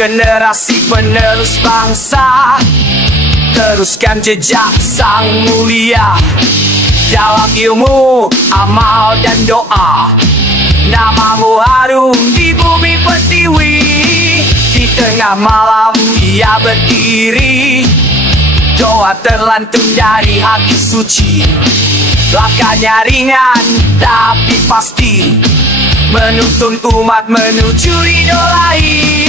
generasi penerus bangsa, teruskan jejak sang mulia dalam ilmu, amal dan doa. Namamu harum di bumi pertiwi, di tengah malam ia berdiri. Doa terlantun dari hati suci, langkahnya ringan tapi pasti, menuntun umat menuju ridhoi.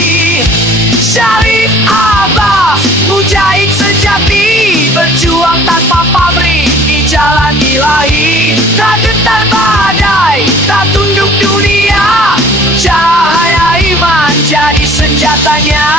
Syarif Abbas, mujahid sejati, berjuang tanpa pamrih di jalan ilahi. Tak gentar badai, tak tunduk dunia, cahaya iman jadi senjatanya.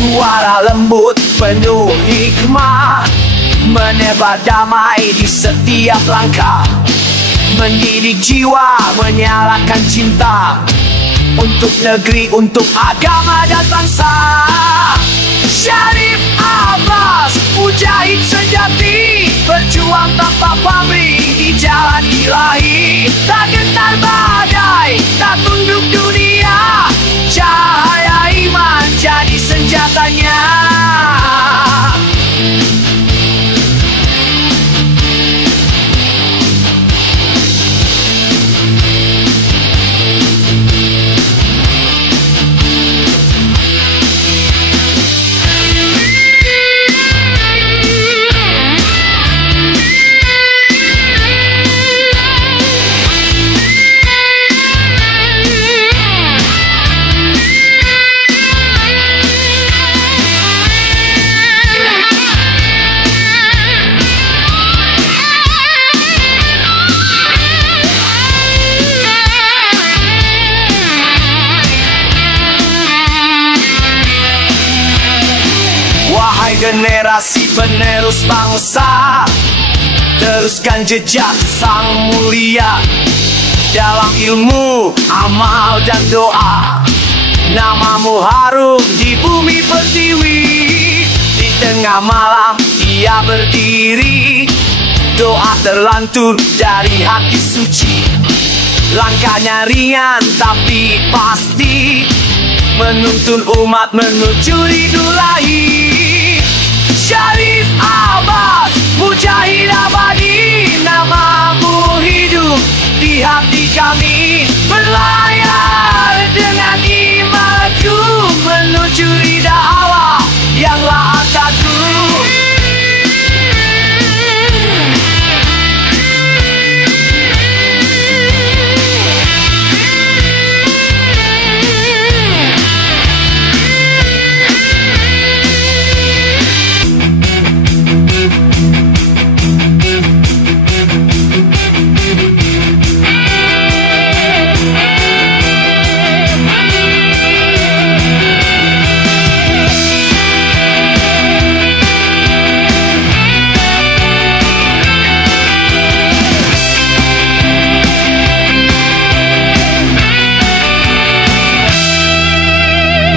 Suara lembut penuh hikmah, menebar damai di setiap langkah, mendidik jiwa, menyalakan cinta untuk negeri, untuk agama dan bangsa. Syarif Abbas, mujahid sejati, berjuang tanpa pamrih di jalan ilahi. Tak gentar badai, tak tunduk dunia, cahaya iman jadi senjatanya. Generasi penerus bangsa, teruskan jejak sang mulia dalam ilmu, amal dan doa. Namamu harum di bumi pertiwi, di tengah malam ia berdiri. Doa terlantun dari hati suci, langkahnya ringan tapi pasti, menuntun umat menuju ridhoi. Syarif Abbas, mujahid abadi, namamu hidup di hati kami, berlayar dengan imanku menuju ridha Allah yang Maha Agung.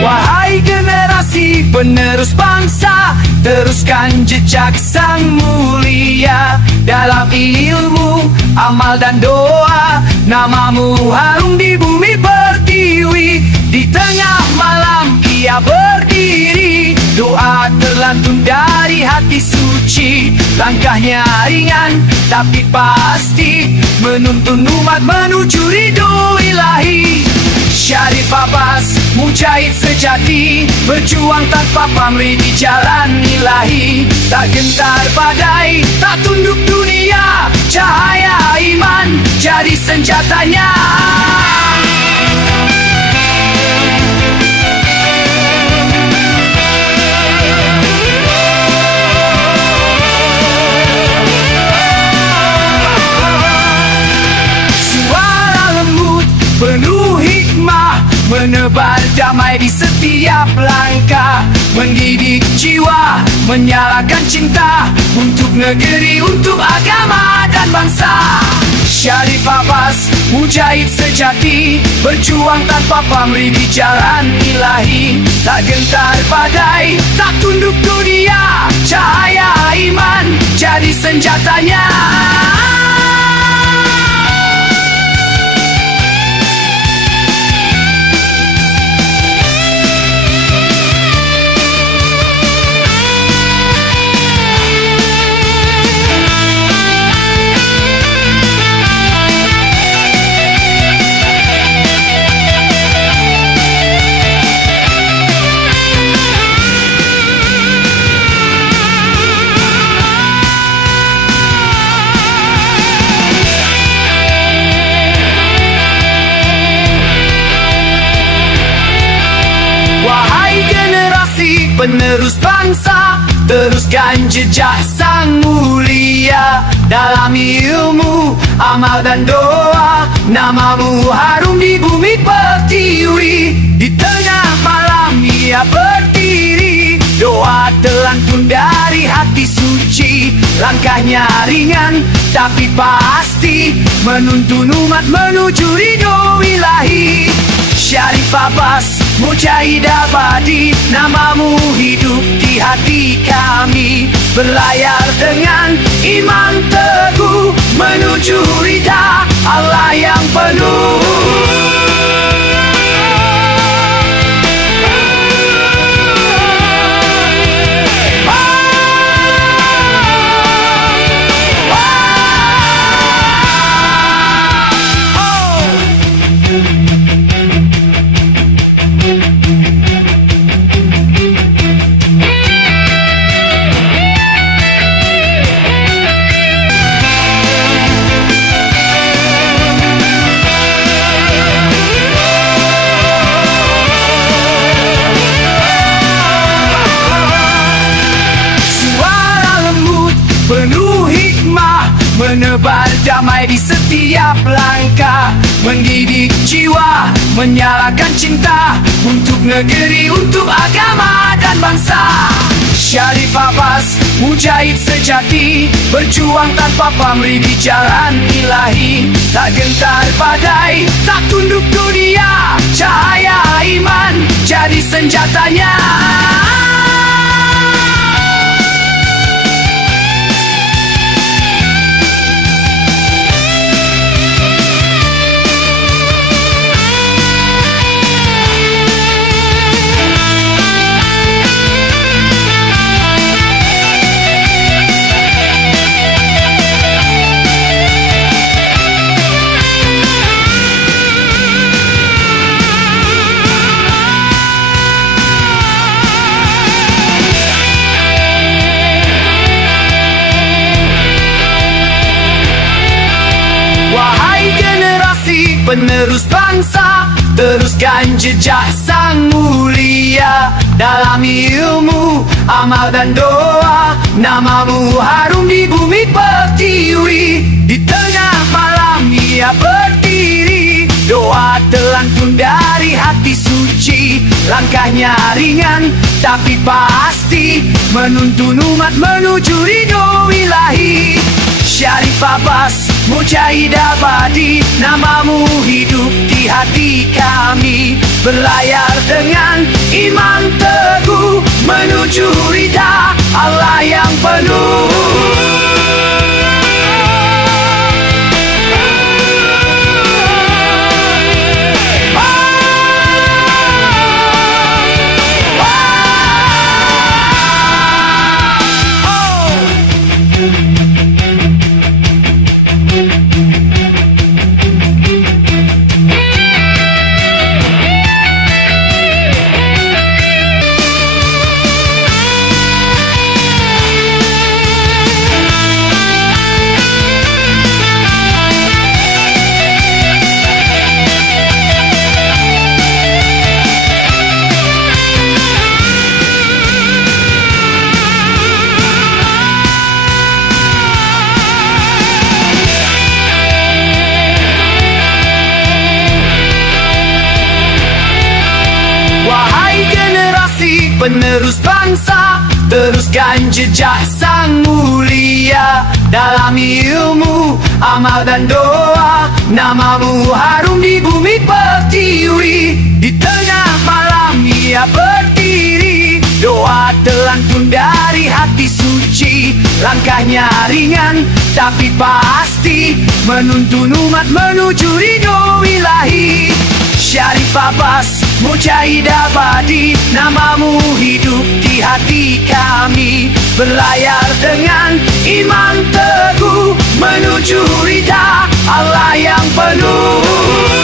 Wahai generasi penerus bangsa, teruskan jejak sang mulia dalam ilmu, amal dan doa. Namamu harum di bumi pertiwi, di tengah malam ia berdiri. Doa terlantun dari hati suci, langkahnya ringan tapi pasti, menuntun umat menuju ridho ilahi. Syarif Abbas, mujahid sejati, berjuang tanpa pamrih di jalan ilahi. Tak gentar badai, tak tunduk dunia, cahaya iman jadi senjatanya. Penuh hikmah, menebar damai di setiap langkah, mendidik jiwa, menyalakan cinta untuk negeri, untuk agama dan bangsa. Syarif Abbas, mujahid sejati, berjuang tanpa pamrih di jalan ilahi. tak gentar badai, tak tunduk dunia. Cahaya iman jadi senjatanya. Penerus bangsa, teruskan jejak sang mulia. Dalam ilmu, amal dan doa, namamu harum di bumi pertiwi. Di tengah malam ia berdiri, doa terlantun dari hati suci. Langkahnya ringan tapi pasti, menuntun umat menuju ridho ilahi. Syarif Abbas, Mujahid abadi, namamu hidup di hati kami. Berlayar dengan iman teguh, menuju ridha Allah yang penuh. Menebar damai di setiap langkah, mendidik jiwa, menyalakan cinta untuk negeri, untuk agama dan bangsa. Syarif Abbas, mujahid sejati, berjuang tanpa pamrih di jalan ilahi. Tak gentar badai, tak tunduk dunia. Cahaya iman jadi senjatanya. Penerus bangsa, teruskan jejak sang mulia. Dalam ilmu, amal dan doa, namamu harum di bumi pertiwi. Di tengah malam ia berdiri, doa terlantun dari hati suci. Langkahnya ringan tapi pasti, menuntun umat menuju ridho ilahi. Syarif Abbas, mujahid abadi, namamu hidup di hati kami. Berlayar dengan iman teguh, menuju ridha Allah yang penuh. Penerus bangsa, teruskan jejak sang mulia. Dalam ilmu, amal dan doa, namamu harum di bumi pertiwi. Di tengah malam ia berdiri, telan pun dari hati suci. Langkahnya ringan tapi pasti, menuntun umat menuju ridho ilahi. Syarif Abbas, Mujahid abadi, namamu hidup di hati kami. Berlayar dengan iman teguh menuju ridha Allah yang penuh.